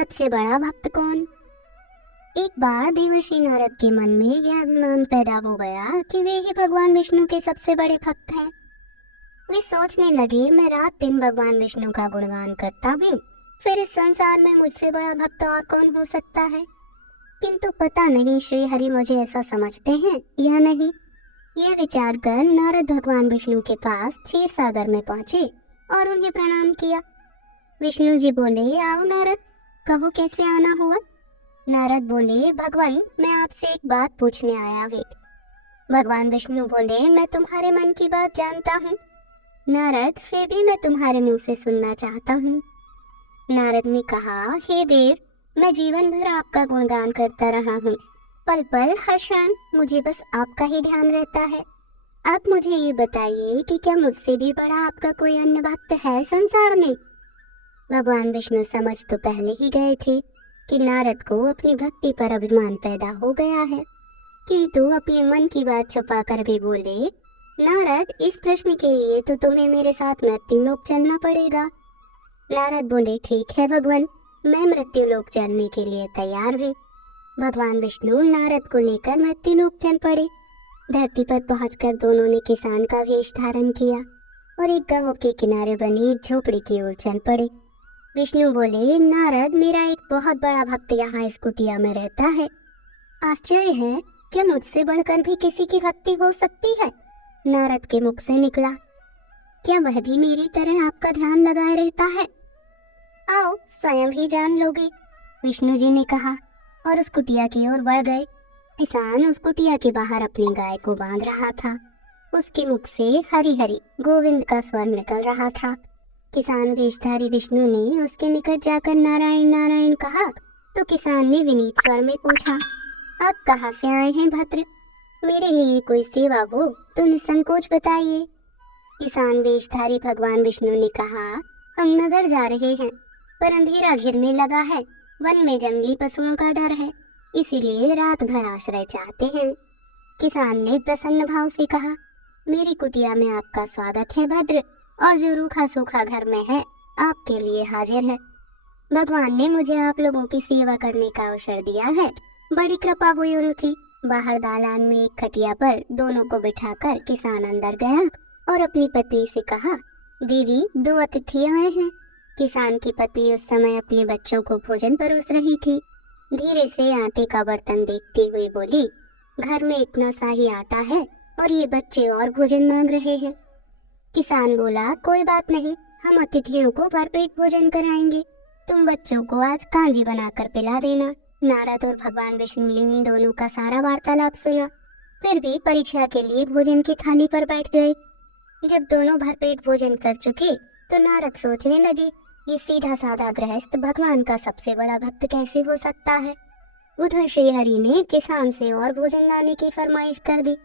सबसे बड़ा भक्त कौन? एक बार देवर्षि नारद के मन में यह अभिमान पैदा हो गया कि वे ही भगवान विष्णु के सबसे बड़े भक्त हैं। वे सोचने लगे, मैं रात दिन भगवान विष्णु का गुणगान करता हूँ, फिर इस संसार में मुझसे बड़ा भक्त और कौन हो सकता है। किंतु पता नहीं श्री हरि मुझे ऐसा समझते हैं या नहीं। यह विचार कर नारद भगवान विष्णु के पास क्षीर सागर में पहुंचे और उन्हें प्रणाम किया। विष्णु जी बोले, आओ नारद, कहो कैसे आना हुआ। नारद बोले, भगवान मैं आपसे एक बात पूछने आया हूँ। भगवान विष्णु बोले, मैं तुम्हारे मन की बात जानता हूँ। नारद, फिर भी मैं तुम्हारे मुंह से सुनना चाहता हूँ। नारद ने कहा, हे देव, मैं जीवन भर आपका गुणगान करता रहा हूँ। पल पल हर क्षण मुझे बस आपका ही ध्यान रहता है। आप मुझे ये बताइए कि क्या मुझसे भी बड़ा आपका कोई अन्य भक्त है संसार में। भगवान विष्णु समझ तो पहले ही गए थे कि नारद को अपनी भक्ति पर अभिमान पैदा हो गया है, किंतु अपने मन की बात छुपा कर भी बोले, नारद, इस प्रश्न के लिए तो तुम्हें मेरे साथ मृत्युलोक चलना पड़ेगा। नारद बोले, ठीक है भगवान, मैं मृत्युलोक चलने के लिए तैयार हूँ। भगवान विष्णु नारद को लेकर मृत्युलोक चल पड़े। धरती पर पहुंचकर दोनों ने किसान का वेश धारण किया और एक गांव के किनारे बनी एक झोपड़ी की ओर चल पड़े। विष्णु बोले, नारद, मेरा एक बहुत बड़ा भक्त यहाँ इस कुटिया में रहता है। आश्चर्य है, क्या मुझसे बढ़कर भी किसी की भक्ति हो सकती है। नारद के मुख से निकला, क्या वह भी मेरी तरह आपका ध्यान लगाए रहता है। आओ स्वयं ही जान लोगे, विष्णु जी ने कहा और उस कुटिया की ओर बढ़ गए। किसान उस कुटिया के बाहर अपनी गाय को बांध रहा था। उसके मुख से हरि हरि गोविंद का स्वर निकल रहा था। किसान वेशधारी विष्णु ने उसके निकट जाकर नारायण नारायण कहा तो किसान ने विनीत स्वर में पूछा, आप कहाँ से आए हैं भद्र, मेरे लिए कोई सेवा हो तो निसंकोच बताइए। किसान वेशधारी भगवान विष्णु ने कहा, हम नगर जा रहे हैं पर अंधेरा घिरने लगा है, वन में जंगली पशुओं का डर है, इसीलिए रात भर आश्रय चाहते हैं। किसान ने प्रसन्न भाव से कहा, मेरी कुटिया में आपका स्वागत है भद्र, और जो रूखा सूखा घर में है आपके लिए हाजिर है। भगवान ने मुझे आप लोगों की सेवा करने का अवसर दिया है, बड़ी कृपा हुई उनकी। बाहर दालान में एक खटिया पर दोनों को बिठाकर किसान अंदर गया और अपनी पत्नी से कहा, देवी, दो अतिथि आए हैं। किसान की पत्नी उस समय अपने बच्चों को भोजन परोस रही थी। धीरे से आटे का बर्तन देखती हुई बोली, घर में इतना सा ही आटा है और ये बच्चे और भोजन मांग रहे हैं। किसान बोला, कोई बात नहीं, हम अतिथियों को भरपेट भोजन कराएंगे, तुम बच्चों को आज कांजी बनाकर पिला देना। नारद और भगवान विष्णु ने दोनों का सारा वार्तालाप सुना, फिर भी परीक्षा के लिए भोजन की थाली पर बैठ गए। जब दोनों भरपेट भोजन कर चुके तो नारद सोचने लगे, ये सीधा साधा गृहस्थ भगवान का सबसे बड़ा भक्त कैसे हो सकता है। उधर श्री हरि ने किसान से और भोजन लाने की फरमाइश कर दी।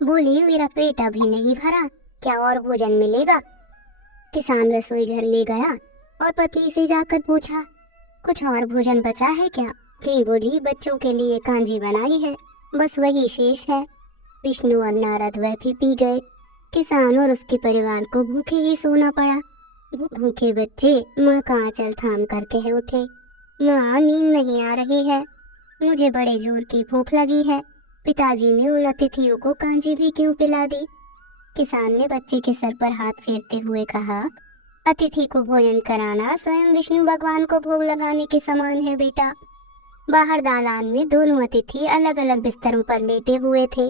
बोली, मेरा पेट अभी नहीं भरा, क्या और भोजन मिलेगा। किसान रसोई घर ले गया और पत्नी से जाकर पूछा, कुछ और भोजन बचा है क्या। पत्नी बोली, बच्चों के लिए कांजी बनाई है, बस वही शेष है। विष्णु और नारद वह भी पी गए। किसान और उसके परिवार को भूखे ही सोना पड़ा। भूखे बच्चे माँ का आंचल थाम कर कह उठे, माँ, नींद नहीं आ रही है, मुझे बड़े जोर की भूख लगी है। पिताजी ने उन अतिथियों को कांजी भी क्यों पिला दी। किसान ने बच्चे के सर पर हाथ फेरते हुए कहा, अतिथि को भोजन कराना स्वयं विष्णु भगवान को भोग लगाने के समान है बेटा। बाहर दालान में दोनों अतिथि अलग अलग बिस्तरों पर लेटे हुए थे।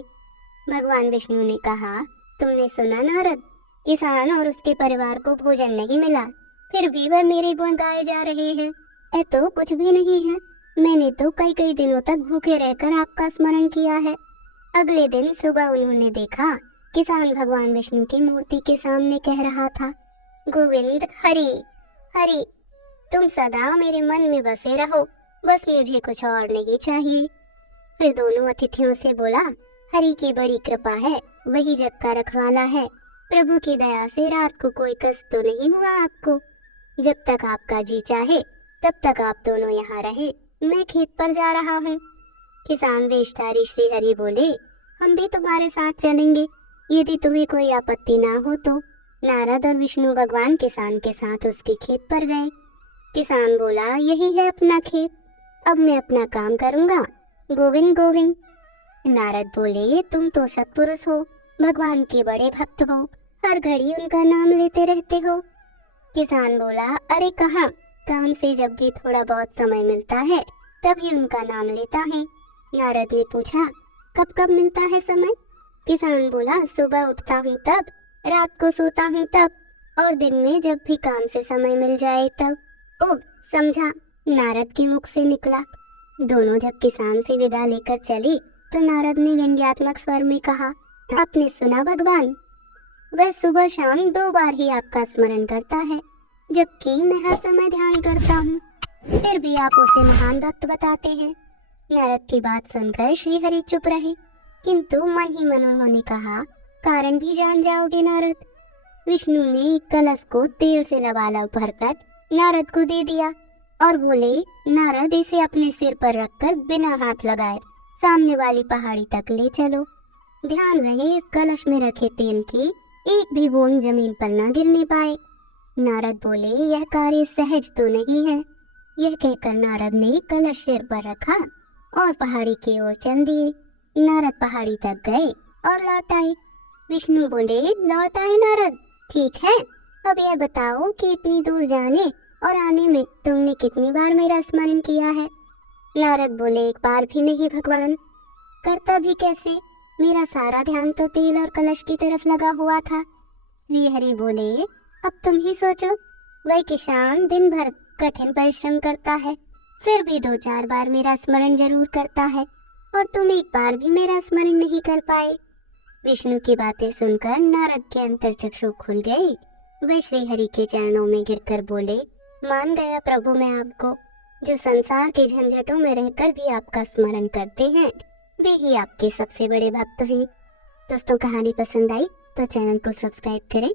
भगवान विष्णु ने कहा, तुमने सुना नारद, किसान और उसके परिवार को भोजन नहीं मिला, फिर भी वह मेरे गुण गाए जा रहे हैं। ऐ तो कुछ भी नहीं है, मैंने तो कई कई दिनों तक भूखे रहकर आपका स्मरण किया है। अगले दिन सुबह उन्होंने देखा किसान भगवान विष्णु की मूर्ति के सामने कह रहा था, गोविंद हरि हरि, तुम सदा मेरे मन में बसे रहो, बस मुझे कुछ और नहीं चाहिए। फिर दोनों अतिथियों से बोला, हरि की बड़ी कृपा है, वही जग का रखवाला है, प्रभु की दया से रात को कोई कष्ट तो नहीं हुआ आपको। जब तक आपका जी चाहे तब तक आप दोनों यहाँ रहे, मैं खेत पर जा रहा हूँ। किसान वेशधारी श्री हरि बोले, हम भी तुम्हारे साथ चलेंगे, यदि तुम्हें कोई आपत्ति ना हो तो। नारद और विष्णु भगवान किसान के साथ उसके खेत पर गए। किसान बोला, यही है अपना खेत, अब मैं अपना काम करूंगा। गोविंद गोविंद। नारद बोले, तुम तो सत्पुरुष हो, भगवान के बड़े भक्त हो, हर घड़ी उनका नाम लेते रहते हो। किसान बोला, अरे कहाँ, काम से जब भी थोड़ा बहुत समय मिलता है तभी उनका नाम लेता है। नारद ने पूछा, कब कब मिलता है समय? किसान बोला, सुबह उठता हूँ तब, रात को सोता हूँ तब, और दिन में जब भी काम से समय मिल जाए तब। ओह, समझा, नारद के मुख से निकला। दोनों जब किसान से विदा लेकर चली तो नारद ने व्यंग्यात्मक स्वर में कहा, आपने सुना भगवान, वह सुबह शाम 2 बार ही आपका स्मरण करता है, जबकि मैं हर समय ध्यान करता हूँ, फिर भी आप उसे महान भक्त बताते हैं। नारद की बात सुनकर श्रीहरि चुप रहे, किंतु मन ही मन उन्होंने कहा, कारण भी जान जाओगे नारद। विष्णु ने एक कलश को तेल से लबालब भरकर नारद को दे दिया और बोले, नारद इसे अपने सिर पर रखकर बिना हाथ लगाए सामने वाली पहाड़ी तक ले चलो। ध्यान रहे इस कलश में रखे तेल की एक भी बूंद जमीन पर न गिरने पाए। नारद बोले, यह कार्य सहज तो नहीं है। यह कहकर नारद ने कलश सिर पर रखा और पहाड़ी की ओर चल दिए। नारद पहाड़ी तक गए और लौट आए। विष्णु बोले, लौट आए नारद, ठीक है, अब यह बताओ कि इतनी दूर जाने और आने में तुमने कितनी बार मेरा स्मरण किया है? नारद बोले, एक बार भी नहीं भगवान। करता भी कैसे? मेरा सारा ध्यान तो तेल और कलश की तरफ लगा हुआ था। श्रीहरि बोले, अब तुम ही सोचो, वह किसान दिन भर कठिन परिश्रम करता है, फिर भी 2-4 बार मेरा स्मरण जरूर करता है, और तुम एक बार भी मेरा स्मरण नहीं कर पाए। विष्णु की बातें सुनकर नारद के अंतर्चक्षु खुल गई। वे श्रीहरि के चरणों में गिरकर बोले, मान गया प्रभु मैं आपको, जो संसार के झंझटों में रहकर भी आपका स्मरण करते हैं, वे ही आपके सबसे बड़े भक्त हैं। दोस्तों, कहानी पसंद आई तो चैनल को सब्सक्राइब करें